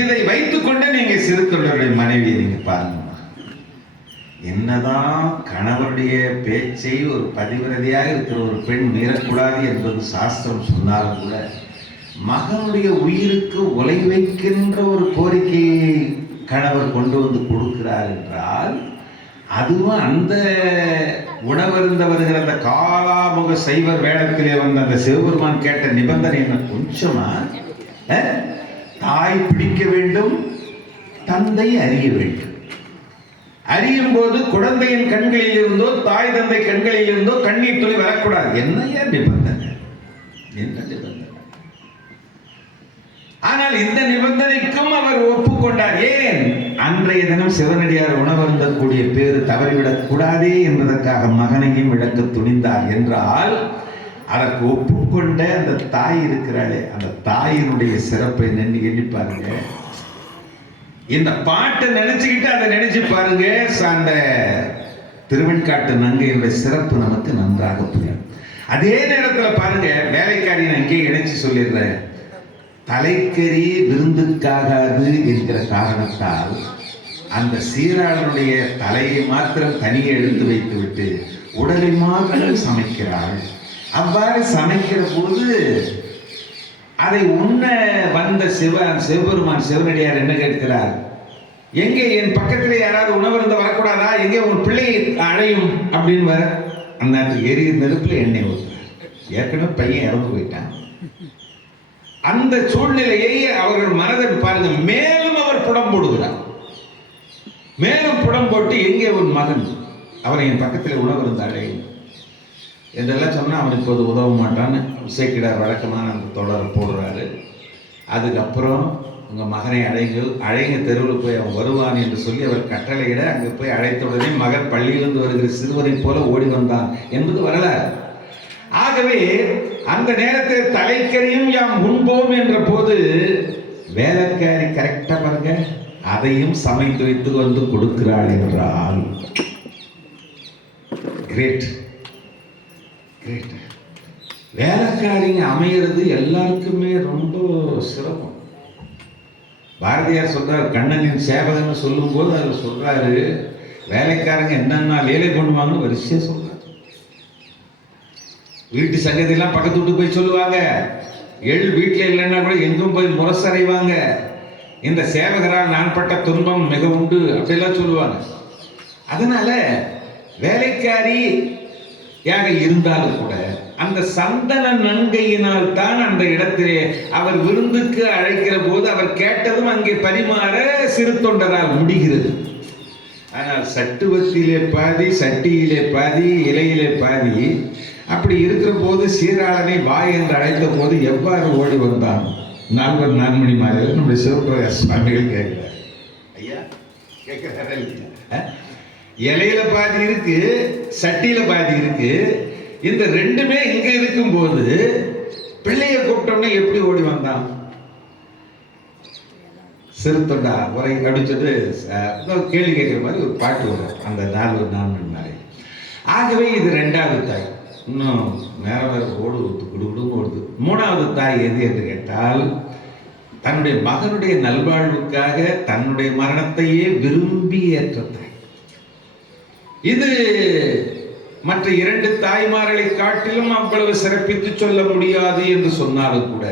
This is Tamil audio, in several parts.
இதை வைத்துக்கொண்டு நீங்க சிறு தொண்டருடைய மனைவியை நீங்க பாருங்க. என்னதான் கணவருடைய பேச்சை ஒரு பதிவிரதையாக இருக்கிற ஒரு பெண் மீறக்கூடாது என்பது சாஸ்திரம் சொன்னாலும் கூட, மகனுடைய உயிருக்கு உலை வைக்கின்ற ஒரு கோரிக்கையை கணவர் கொண்டு வந்து கொடுக்கிறார் என்றால், அதுவும் அந்த உணவருந்த வருகிற அந்த காலாமுக சைவர் வேடத்திலே வந்த அந்த சிவபெருமான் கேட்ட நிபந்தனை என்ன கொஞ்சமா? தாய் பிடிக்க வேண்டும், தந்தை அறிய வேண்டும். அறியும் போது குழந்தையின் கண்களில் இருந்தோ தாய் தந்தை கண்களில் இருந்தோ கண்ணீர் துளி வரக்கூடாது. என்னையா நிபந்தனை? என்ன நிபந்தனை? ஆனால் இந்த நிபந்தனைக்கும் அவர் ஒப்புக்கொண்டார். ஏன்? அன்றைய தினம் சிவனடியார் உணவருந்தக்கூடிய பேரு தவறிவிடக் கூடாதே என்பதற்காக மகனையும் இழக்க துணிந்தார் என்றால், அதற்கு ஒப்புக்கொண்ட அந்த தாய் இருக்கிறாளே, அந்த தாயினுடைய சிறப்பை எண்ணி பாருங்க. இந்த பாட்டை நினைச்சுக்கிட்டு அதை நினைச்சு பாருங்க, அந்த திருவெண்காட்டு நங்கையுடைய சிறப்பு நமக்கு நன்றாக புரியும். அதே நேரத்தில் பாருங்க, வேலைக்காரியை அங்கே இணைச்சு சொல்லிடுறேன். தலைக்கறி விருந்துக்காகாது என்கிற காரணத்தால் அந்த சீராளனுடைய தலையை மாத்திரம் தனியே எடுத்து வைத்து விட்டு உடலை மாத்திரம் சமைக்கிறாள். அவ்வாறு சமைக்கிற போது அதை உண்ண வந்த சிவபெருமான் சிவனடியார் என்ன கேட்கிறார்? எங்கே என் பக்கத்திலே யாராவது உணவருந்து வரக்கூடாதா? எங்கே உன் பிள்ளையை அழையும் அப்படின்னு வர அந்த எரிய நெருப்புல எண்ணெய் ஊற்றுறார். ஏற்கனவே பையன் இறந்து போயிட்டான். அந்த சூழ்நிலையை அவர்கள் மனதை பாருங்க. மேலும் அவர் புடம் போடுகிறார். மேலும் புடம் போட்டு எங்கே உன் மகன், அவரை என் பக்கத்தில் உணவருந்து அழையும் என்றெல்லாம் சொன்னால் அவன் இப்போது உதவ மாட்டான்னு சேக்கிடார் வழக்கமான அந்த தொடரை போடுறாரு. அதுக்கப்புறம் உங்கள் மகனை அழைங்க தெருவில் போய் அவன் வருவான் என்று சொல்லி அவர் கட்டளையிட அங்கே போய் அழைத்த உடனே மகன் பள்ளியிலிருந்து வருகிற சிறுவனை போல ஓடி வந்தான் என்பது வரலாறு. ஆகவே அந்த நேரத்தில் தலைக்கறியும் யாம் உண்போம் என்ற போது வேலைக்காரி கரெக்டா பாருங்க, அதையும் சமைத்து வைத்து வந்து கொடுக்கிறாள் என்றால் கிரேட். வேலைக்காரிங்க அமைகிறது எல்லாருக்குமே ரொம்ப சிரமம். பாரதியார் சொல்றாரு, கண்ணனின் சேவகன்னு சொல்லும் போது அதில் சொல்றாரு, வேலைக்காரங்க என்னென்ன வேலை பண்ணுவாங்கன்னு வரிசையா சொல்றாரு. வீட்டு சங்கதியெல்லாம் பக்கத்து வீட்டு போய் சொல்லுவாங்க. வீட்டில் இல்லைன்னா கூட எங்கும் போய் முரசறைவாங்க. இந்த சேவகரால் நான் பட்ட துன்பம் மிக உண்டு அப்படிலாம் சொல்லுவாங்க. அதனால வேலைக்காரியாக இருந்தாலும் கூட அந்த சந்தன நன்கையினால் தான் அந்த இடத்திலே அவர் விருந்துக்கு அழைக்கிற போது அவர் கேட்டதும் அங்கே பரிமாற சிறு தொண்டரால் முடிகிறது. ஆனால் சட்டுவத்திலே பாதி, சட்டியிலே பாதி, இலையிலே பாதி. அப்படி இருக்கிற போது சீராளனை வா என்று அழைத்த போது எவ்வாறு ஓடி வந்தான்? 4 மணி மாதிரி நம்முடைய சிவபிரகாஷ் சுவாமிகள் கேட்கிறார். ஐயா கேட்கிறாரு, இலையில பாதி இருக்கு, சட்டியில பாதி இருக்கு. இந்த ரெண்டுமே இங்க இருக்கும் போது பிள்ளைய கூப்பிட்டோம்னா எப்படி ஓடி வந்தான்? சிறுத்தொண்டா உரை அடிச்சது கேள்வி கேட்கிற மாதிரி ஒரு பாட்டு வரும் அந்த 4 மணி மாதிரி. ஆகவே இது 2வது தாய். இன்னும் வேற ஓடு குடுகுடும் ஓடுது. 3வது தாய் எது என்று கேட்டால், தன்னுடைய மகனுடைய நல்வாழ்வுக்காக தன்னுடைய மரணத்தையே விரும்பி ஏற்ற தாய். இது மற்ற 2 தாய்மார்களை காட்டிலும் அவ்வளவு சிறப்பித்து சொல்ல முடியாது என்று சொன்னாலும் கூட,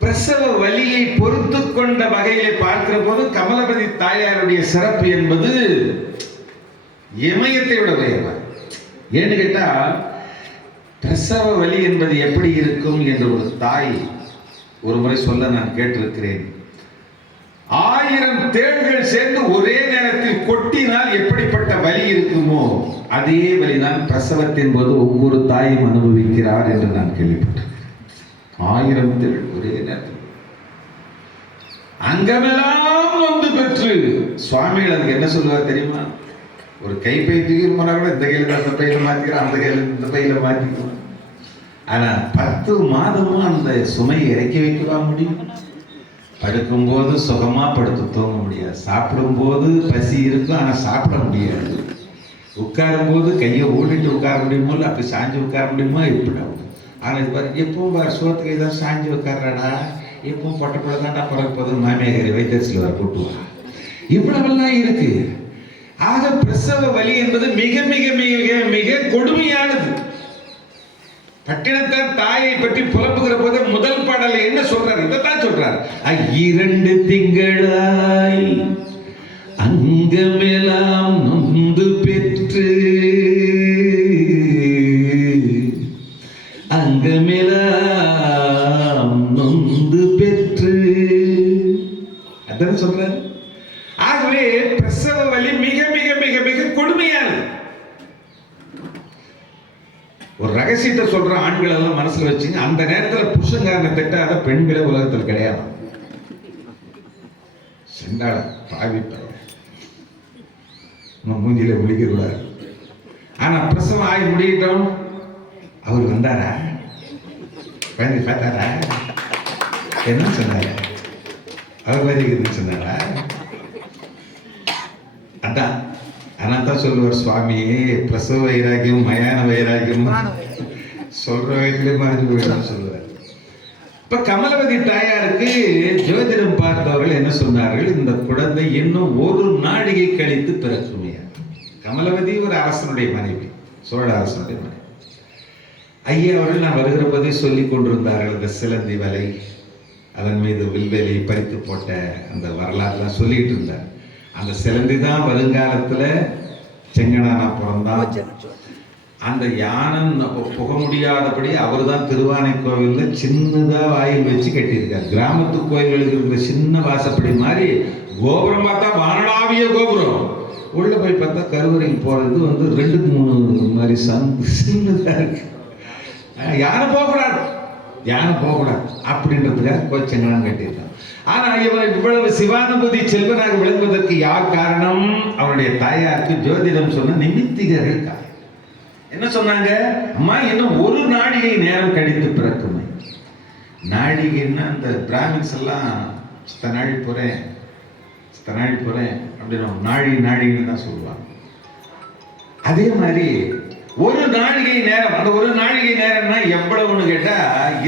பிரசவ வலியை பொறுத்து கொண்ட வகையிலே பார்க்கிற போது கமலபதி தாயாருடைய சிறப்பு என்பது இமயத்தை விட உயர்வார். ஏன்னு கேட்டா, பிரசவ வலி என்பது எப்படி இருக்கும் என்று ஒரு தாய் ஒரு முறை சொல்ல நான் கேட்டிருக்கிறேன். 1000 தேள்கள் சேர்ந்து ஒரே நேரத்தில் கொட்டினால் எப்படிப்பட்ட வலி இருக்குமோ அதே வலிதான் பிரசவத்தின் போது ஒவ்வொரு தாயும் அனுபவிக்கிறார் என்று நான் கேள்விப்பட்டேன். 1000 தேள் ஒரே நேரத்தில் அங்கமெல்லாம் வந்து பெற்று சுவாமிகள் அதுக்கு என்ன சொல்லுவார் தெரியுமா? ஒரு கைப்பை தூக்கிட்டு போனா கூட இந்த கையில அந்த பையில மாத்திக்கிறோம், அந்த கையில இந்த பையில மாத்திக்கிறோம். ஆனா 10 மாதமும் அந்த சுமையை இறக்கி வைக்கவா முடியும்? படுக்கும்போது சுகமா படுத்து தூங்க முடியாது, சாப்பிடும் போது பசி இருக்கும் ஆனா சாப்பிட முடியாது, உட்காரும் போது கையை ஓடிட்டு உட்கார முடியுமோ, இல்லை அப்படி சாஞ்சு உட்கார முடியுமா? இப்படி ஆனா இது பாரு, எப்பவும் சோத்துக்கு ஏதாவது சாஞ்சு உட்கார்றாடா, எப்பவும் பொட்டப்பட தாண்டா பிறப்பது மாமியாரி வைத்தறிச்சல் வர கூட்டுவா. இவ்வளவெல்லாம் இருக்கு. ஆக பிரசவ வலி என்பது மிக மிக மிக மிக கொடுமையானது. பட்டினத்தார் தாயை பற்றி புலம்புகிற போது முதல் பாடல என்ன சொல்றார்? இதைத்தான் சொல்றார். 2 திங்களாய் அங்கமெல்லாம் நொந்து பெற்று அங்கமெல்லாம் நொந்து பெற்று அதான் சொல்றார். ஆகவே பிரசவ வலி மிக மிக மிக மிக கொடுமையானது. ஒரு ரகசியத்தை சொல்ற ஆண்கள் எல்லாம் மனசுல வச்சுங்க. அந்த நேரத்தில் புருஷங்காரனை திட்டாத பெண்களே உலகத்தில் கிடையாது. செண்டாள பாவி மூஞ்சில விழிக்க கூடாது. ஆனா பிரசவம் ஆகி முடியட்டும், அவர் வந்தாரா, குழந்தை பார்த்தாரா, என்ன சொன்னார, அவர் வரைக்கும் சொன்னாரா? அதான் அதான் சொல்லுவார் சுவாமி, பிரசவ வைராக்கியம் மயான வைராக்கியம் சொல்ற வயதிலே மறைஞ்சு போயிடும் சொல்லுவார். இப்ப கமலவதி தாயாருக்கு ஜோதிடம் பார்த்தவர்கள் என்ன சொன்னார்கள்? இந்த குழந்தை இன்னும் 1 நாழிகை கழித்து பிறக்குமையா. கமலவதி ஒரு அரசனுடைய மனைவி, சோழ அரசனுடைய மனைவி. ஐயா அவர்கள் நான் வருகிற போதே சொல்லிக் கொண்டிருந்தார்கள். அந்த சிலந்தி வலை, அதன் மீது வில்வேலை பறித்து போட்ட அந்த வரலாறுலாம் சொல்லிட்டு இருந்தார். அந்த சிலந்தி தான் வருங்காலத்துல செங்கனானா பிறந்தான். அந்த யானம் புக முடியாதபடி அவர் தான் திருவானைக்கோவில்ல சின்னதா வாயில் வச்சு கட்டியிருக்காரு. கிராமத்து கோயில்களுக்கு இருக்கிற சின்ன வாசப்படி மாதிரி கோபுரம் பார்த்தா வானளாவிய கோபுரம். உள்ள போய் பார்த்தா கருவறைக்கு போறது 2-3 மாதிரி சின்னதா இருக்கு. யானை போகக்கூடாது, யானை போகக்கூடாது அப்படின்றதுக்காக கோச்சங்களாம் கட்டியிருக்காங்க. ஆனா இவன் இவ்வளவு சிவானுபூதி செல்வனாக விளங்குவதற்கு யார் காரணம்? அவனுடைய தாயாருக்கு ஜோதிடம் சொன்ன நிமித்திகர்கள் காரணம். என்ன சொன்னாங்க? அம்மா இன்னும் 1 நாழிகை நேரம் கழித்து பிறக்குமே. நாழிகைன்னா அந்த பிராமின்ஸ் எல்லாம் சித்தநாழி போறேன் அப்படின்னு நாழின்னு தான் சொல்லுவாங்க. அதே மாதிரி 1 நாழிகை நேரம், அந்த 1 நாழிகை நேரம்னா எவ்வளவுன்னு கேட்டா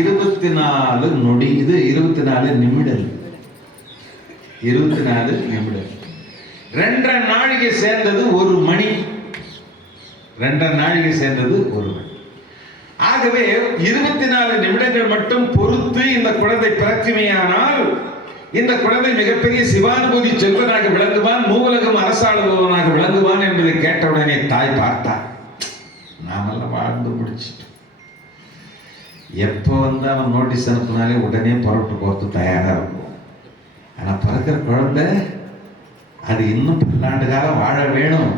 24 நொடி. இது 24 நிமிடம். 24 நிமிடம். 2.5 நாழிகை சேர்ந்தது 1 மணி. 2.5 நாழிகை சேர்ந்தது 1 மணி. ஆகவே 24 நிமிடங்கள் மட்டும் பொறுத்து இந்த குழந்தை பிறக்குமையானால் இந்த குழந்தை மிகப்பெரிய சிவானுபூதி செல்வனாக விளங்குவான், மூவுலகம் அரசாளுபவனாக விளங்குவான் என்பதை கேட்டவுடனே தாய் பார்த்தார். நாமெல்லாம் வாழ்ந்து முடிச்சிட்டோம். எப்போ அவன் நோட்டீஸ் அனுப்பினாலே உடனே புறப்பட்டு போறது தயாரா இருக்கும். ஆனா பிறக்கிற குழந்தை அது இன்னும் 12 காலம் வாழ வேணும்.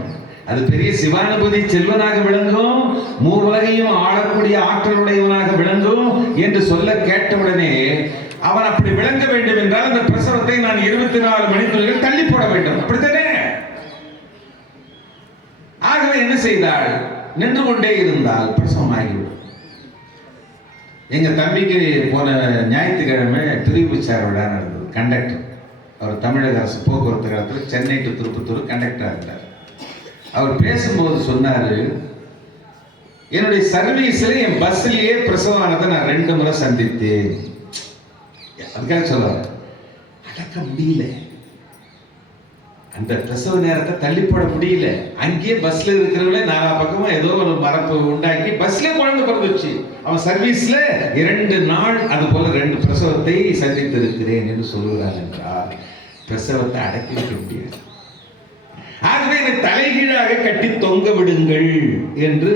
அது பெரிய சிவானுபூதி செல்வனாக விளங்கும், மூவுலகையும் ஆளக்கூடிய ஆற்றலுடையவனாக விளங்கும் என்று சொல்ல கேட்டவுடனே அவன் அப்படி விளங்க வேண்டும் என்றால் அந்த பிரசவத்தை நான் 24 மணித்துளிகள் தள்ளி போட வேண்டும். அப்படித்தானே? ஆகவே என்ன செய்தாள்? நின்று கொண்டே இருந்தால் பிரசவம் ஆகிவிடும். எங்க தம்பிக்கு போன ஞாயிற்றுக்கிழமை பிரிவு விசார விழா நடந்தது. கண்டக்டர், அவர் தமிழக அரசு போக்குவரத்து காலத்தில் சென்னை டு திருப்பத்தூர் கண்டக்டரா இருந்தார். அவர் பேசும்போது சொன்னாரு, என்னுடைய சர்வீஸ்ல என் பஸ்லயே பிரசவமானதை நான் 2 முறை சந்தித்தேன். அதுக்காக சொல்லுவார், அடக்க முடியல, அந்த பிரசவ நேரத்தை தள்ளி போட முடியல. அங்கேயே பஸ்ல இருக்கிறவங்களே 4 பக்கமும் ஏதோ ஒரு மரப்பு உண்டாக்கி பஸ்ல குழந்தை பிறந்துச்சு. அவன் சர்வீஸ்ல 2 நாள் அது போல 2 பிரசவத்தை சந்தித்திருக்கிறேன் என்று சொல்லுகிறார் என்றால் பிரசவத்தை அடக்கி வைக்க முடியாது. ஆகவே என்னை தலைகீழாக கட்டி தொங்க விடுங்கள் என்று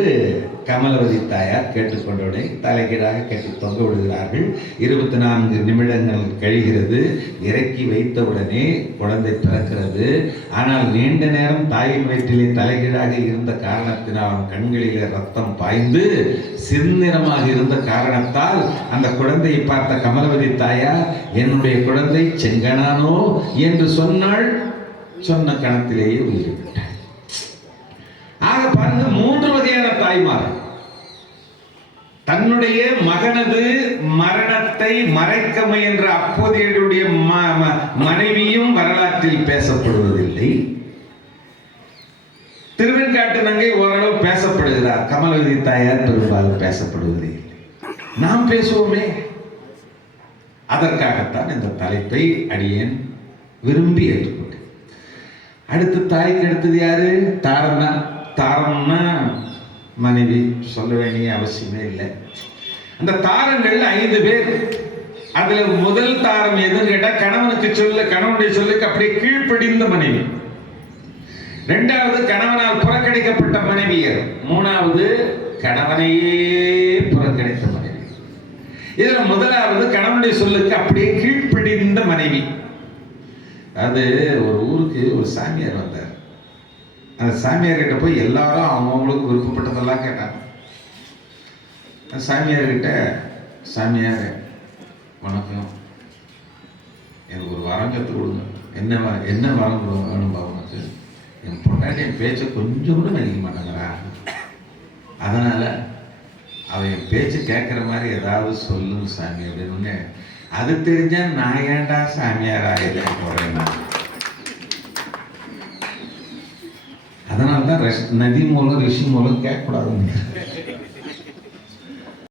கமலவதி தாயார் கேட்டுக்கொண்டவுடனே தலைகீழாக கட்டி தொங்க விடுகிறார்கள். 24 நிமிடங்கள் கழிகிறது. இறக்கி வைத்தவுடனே குழந்தை பிறக்கிறது. ஆனால் நீண்ட நேரம் தாயின் வயிற்றிலே தலைகீழாக இருந்த காரணத்தினால் அவன் கண்களிலே ரத்தம் பாய்ந்து சிறுநிறமாக இருந்த காரணத்தால் அந்த குழந்தையை பார்த்த கமலவதி தாயார், என்னுடைய குழந்தை செங்கனானோ என்று சொன்னாள். சொன்ன கணத்திலேயே உயிரிவிட்டார். ஆக பாருங்க, 3 வகையான தாய்மார் தன்னுடைய மகனது மரணத்தை மறைக்க முயன்ற அப்போதைய மனைவியும் வரலாற்றில் பேசப்படுவதில்லை. திருவெண்காட்டு நங்கை ஓரளவு பேசப்படுகிறார், கமலவதி தாயார் பெரும்பாலும் பேசப்படுவதே இல்லை. நாம் பேசுவோமே. அதற்காகத்தான் இந்த தலைப்பை அடியேன் விரும்பி ஏற்றுக்கொண்டேன். அடுத்து தாய்க்கு அடுத்தது யாரு? தாரம் தான். தாரம்னா மனைவி, சொல்ல வேண்டிய அவசியமே இல்லை. அந்த தாரங்கள் 5 பேர். அதுல முதல் தாரம் எதுன்னு கேட்டா கணவனுக்கு கணவனுடைய சொல்லுக்கு அப்படியே கீழ்ப்படிந்த மனைவி. 2வது கணவனால் புறக்கணிக்கப்பட்ட மனைவியர். 3வது கணவனையே புறக்கணித்த மனைவி. இதுல முதலாவது கணவனுடைய சொல்லுக்கு அப்படியே கீழ்ப்படிந்த மனைவி. அது ஒரு ஊருக்கு ஒரு சாமியார் வந்தார். அந்த சாமியார் கிட்ட போய் எல்லாரும் அவங்களுக்கு விருப்பப்பட்டதெல்லாம் கேட்டாங்க. அந்த சாமியார் கிட்ட, சாமியார் வணக்கம், எனக்கு ஒரு வரம் கற்றுக் கொடுங்க. என்ன வரம் வேணும்பா உனக்கு? என் பொண்டாட்டி என் பேச்சை கொஞ்சம் கூட நினைக்க மாட்டேங்கிறா, அதனால அவ என் பேச்சு கேட்குற மாதிரி ஏதாவது சொல்லுங்க சாமி அப்படின்னு. அது தெரிஞ்சா நான் ஏன்டா சாமியார் ஆகிட்டேன் போறேன். அதனால தான் நதி மூலம் ரிஷி மூலம் கேட்கக்கூடாதுங்க.